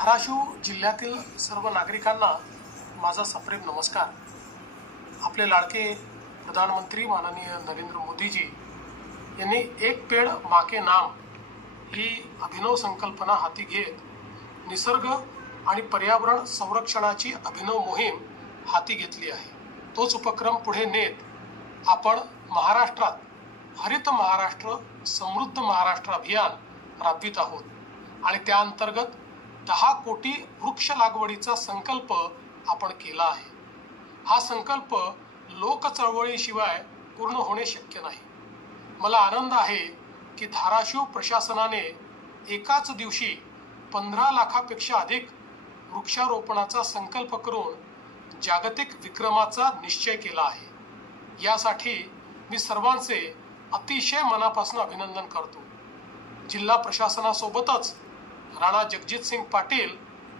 धाराशिव जिल्ह्यातील सर्व नागरिकांना माझा सप्रेम नमस्कार। आपले लाडके प्रधानमंत्री माननीय नरेंद्र मोदीजी यांनी एक पेड़ माँ के नाम ही अभिनव संकल्पना हाती घेत निसर्ग आणि पर्यावरण संरक्षणाची अभिनव मोहीम हाती घेतली आहे। तोच उपक्रम पुढे नेत आपण महाराष्ट्रात हरित महाराष्ट्र समृद्ध महाराष्ट्र अभियान राबवित आहोत आणि त्या अंतर्गत 10 कोटी वृक्ष लागवडीचा संकल्प आपण केला आहे। हा संकल्प लोक चळवळीशिवाय पूर्ण होणे शक्य नाही। मला आनंद आहे की धाराशिव प्रशासनाने एकाच दिवशी 15 लाखापेक्षा अधिक वृक्षारोपणाचा संकल्प करून जागतिक विक्रमाचा निश्चय केला आहे। यासाठी मी सर्वांचे अतिशय मनापासून अभिनंदन करतो। जिल्हा प्रशासनासोबतच राणा जगजितसिंग पाटील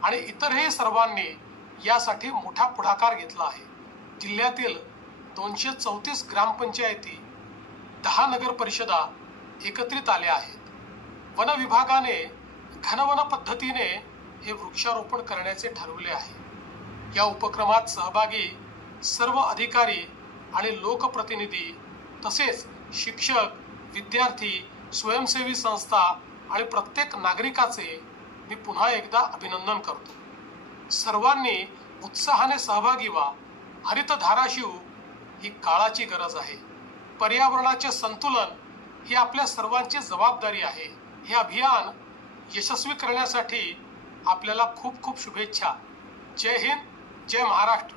आणि इतरही सर्वांनी यासाठी मोठा पुढाकार घेतला आहे। जिल्ह्यातील 234 ग्रामपंचायती 10 नगर परिषदा एकत्रित आल्या आहेत। वन विभागाने घनवन पद्धतीने हे वृक्षारोपण करण्याचे ठरवले आहे। या उपक्रमात सहभागी सर्व अधिकारी आणि लोकप्रतिनिधी तसेच शिक्षक, विद्यार्थी, स्वयंसेवी संस्था आणि प्रत्येक नागरिकाचे मी पुन्हा एकदा अभिनंदन करतो। सर्वांनी उत्साहाने सहभागी व्हा। हरित धाराशिव ही काळाची गरज आहे। पर्यावरणाचे संतुलन ही आपल्या सर्वांची जबाबदारी आहे। हे अभियान यशस्वी करण्यासाठी आपल्याला खूप खूप शुभेच्छा। जय हिंद, जय महाराष्ट्र।